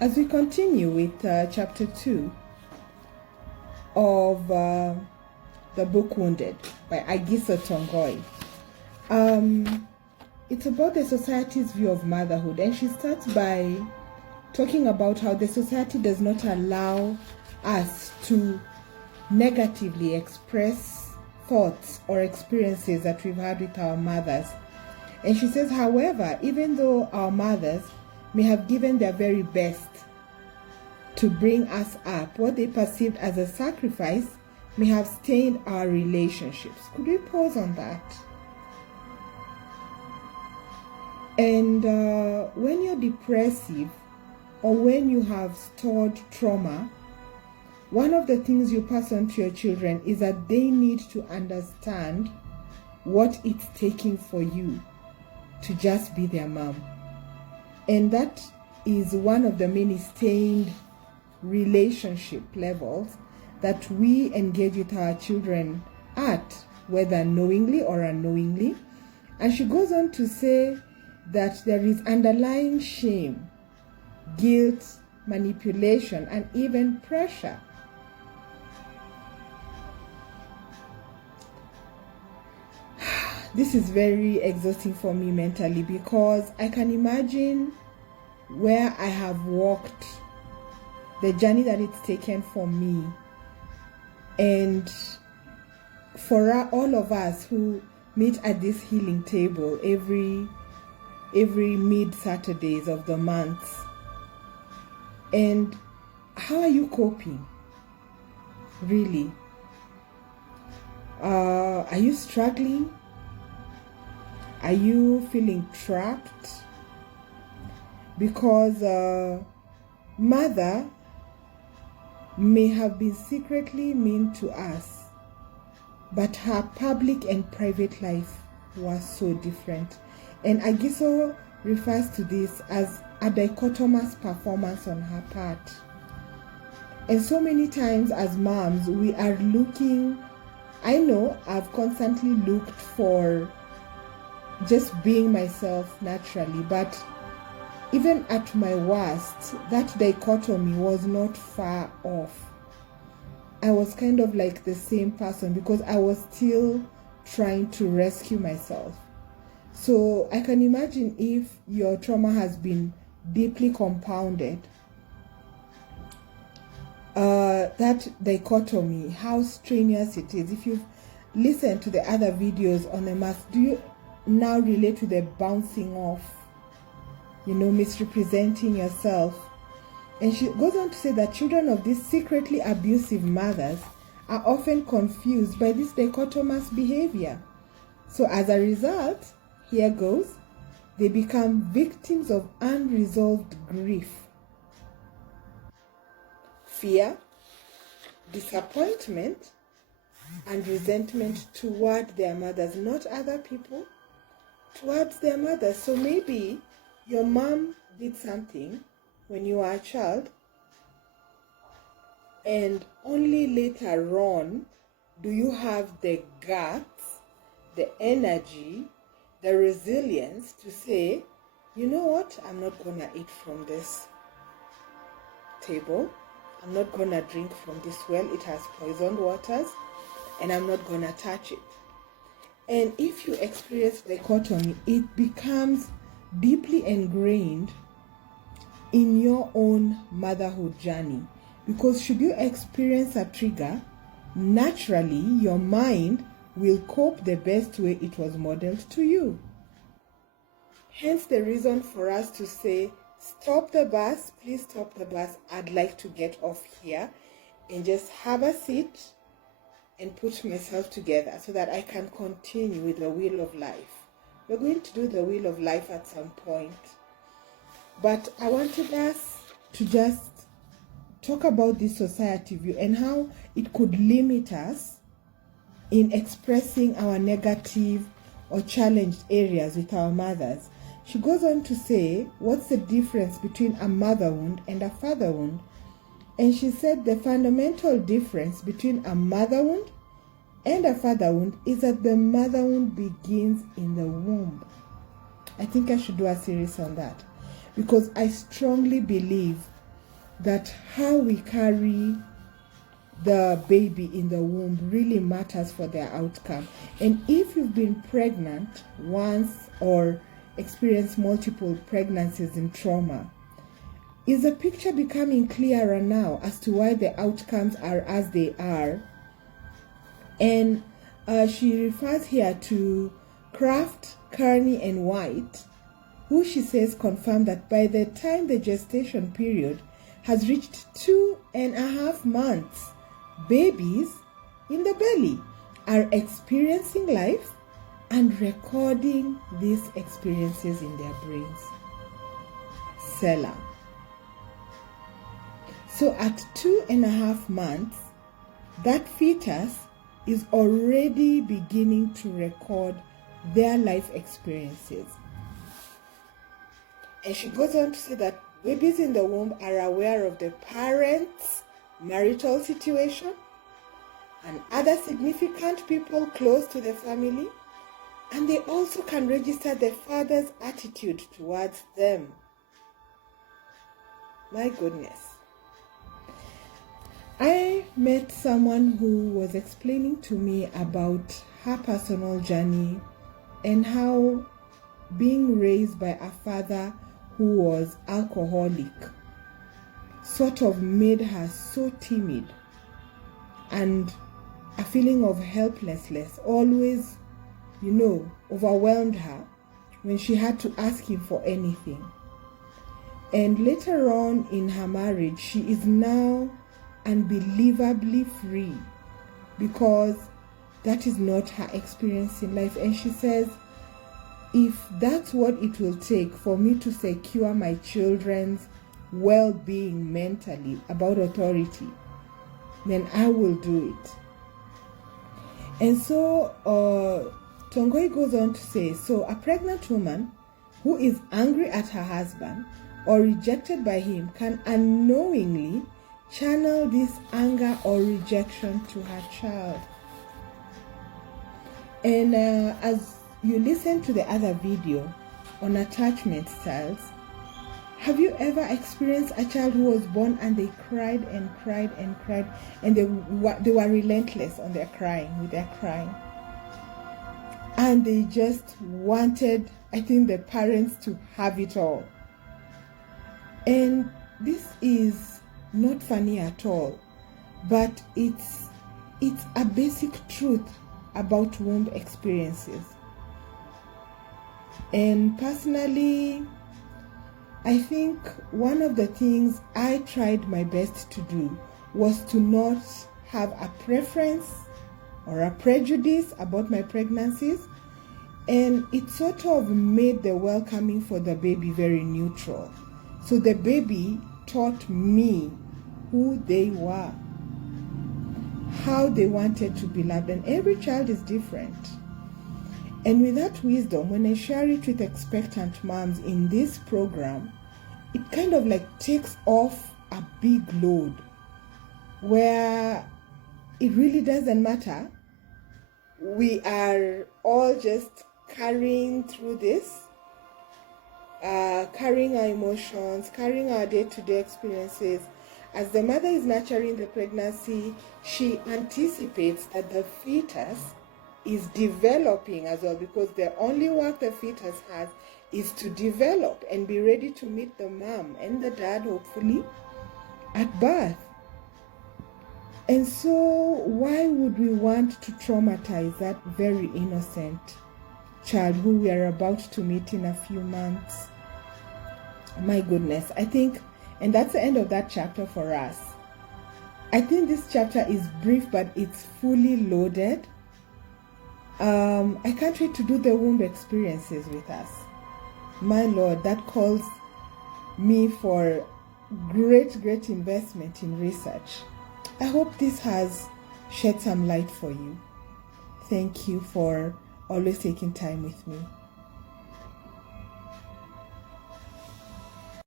As we continue with chapter 2 of the book Wounded by Agisa Tongoi, it's about the society's view of motherhood, and she starts by talking about how the society does not allow us to negatively express thoughts or experiences that we've had with our mothers. And she says, however, even though our mothers may have given their very best to bring us up, what they perceived as a sacrifice may have stained our relationships. Could we pause on that? And when you're depressive or when you have stored trauma, one of the things you pass on to your children is that they need to understand what it's taking for you to just be their mom. And that is one of the many stained relationship levels that we engage with our children at, whether knowingly or unknowingly. And she goes on to say that there is underlying shame, guilt, manipulation, and even pressure. This is very exhausting for me mentally, because I can imagine where I have walked, the journey that it's taken for me, and for all of us who meet at this healing table every mid-Saturdays of the month. And how are you coping? Really? Are you struggling? Are you feeling trapped? Because mother may have been secretly mean to us, but her public and private life was so different. And Agiso refers to this as a dichotomous performance on her part. And so many times as moms, we are looking, I know I've constantly looked for just being myself naturally, but even at my worst, that dichotomy was not far off. I was kind of like the same person, because I was still trying to rescue myself. So I can imagine if your trauma has been deeply compounded, that dichotomy, how strenuous it is. If you've listened to the other videos on the mask, do you now relate to the bouncing off, misrepresenting yourself? And she goes on to say that children of these secretly abusive mothers are often confused by this dichotomous behavior. So as a result, here goes, they become victims of unresolved grief, fear, disappointment, and resentment toward their mothers, not other people, towards their mothers. So maybe your mom did something when you were a child, and only later on do you have the guts, the energy, the resilience to say, you know what, I'm not going to eat from this table. I'm not going to drink from this well. It has poisoned waters, and I'm not going to touch it. And if you experience dichotomy, it becomes deeply ingrained in your own motherhood journey. Because should you experience a trigger, naturally your mind will cope the best way it was modeled to you. Hence the reason for us to say, stop the bus, please stop the bus. I'd like to get off here and just have a seat and put myself together so that I can continue with the wheel of life. We're going to do the wheel of life at some point. But I wanted us to just talk about this society view and how it could limit us in expressing our negative or challenged areas with our mothers. She goes on to say, what's the difference between a mother wound and a father wound? And she said the fundamental difference between a mother wound and a father wound is that the mother wound begins in the womb. I think I should do a series on that, because I strongly believe that how we carry the baby in the womb really matters for their outcome. And if you've been pregnant once or experienced multiple pregnancies in trauma, is the picture becoming clearer now as to why the outcomes are as they are? And she refers here to Kraft, Kearney, and White, who she says confirmed that by the time the gestation period has reached 2.5 months, babies in the belly are experiencing life and recording these experiences in their brains. Selah. So at 2.5 months, that fetus is already beginning to record their life experiences. And she goes on to say that babies in the womb are aware of the parents' marital situation and other significant people close to the family, and they also can register the father's attitude towards them. My goodness. I met someone who was explaining to me about her personal journey and how being raised by a father who was alcoholic sort of made her so timid, and a feeling of helplessness always, overwhelmed her when she had to ask him for anything. And later on in her marriage, she is now unbelievably free because that is not her experience in life. And she says, if that's what it will take for me to secure my children's well-being mentally about authority, then I will do it. And so Tongoi goes on to say, so a pregnant woman who is angry at her husband or rejected by him can unknowingly channel this anger or rejection to her child. And as you listen to the other video on attachment styles, have you ever experienced a child who was born and they cried and cried and cried, and they were relentless on their crying, with their crying, and they just wanted, I think, the parents to have it all? And this is not funny at all, but it's a basic truth about womb experiences. And personally, I think one of the things I tried my best to do was to not have a preference or a prejudice about my pregnancies, and it sort of made the welcoming for the baby very neutral. So the baby taught me who they were, how they wanted to be loved, and every child is different. And with that wisdom, when I share it with expectant moms in this program, it kind of like takes off a big load where it really doesn't matter. We are all just carrying through this, carrying our emotions, carrying our day-to-day experiences. As the mother is nurturing the pregnancy, she anticipates that the fetus is developing as well, because the only work the fetus has is to develop and be ready to meet the mom and the dad, hopefully, at birth. And so why would we want to traumatize that very innocent child who we are about to meet in a few months? My goodness, I think, and that's the end of that chapter for us. I think this chapter is brief, but it's fully loaded. I can't wait to do the womb experiences with us. My Lord, that calls me for great investment in research. I hope this has shed some light for you. Thank you for always taking time with me.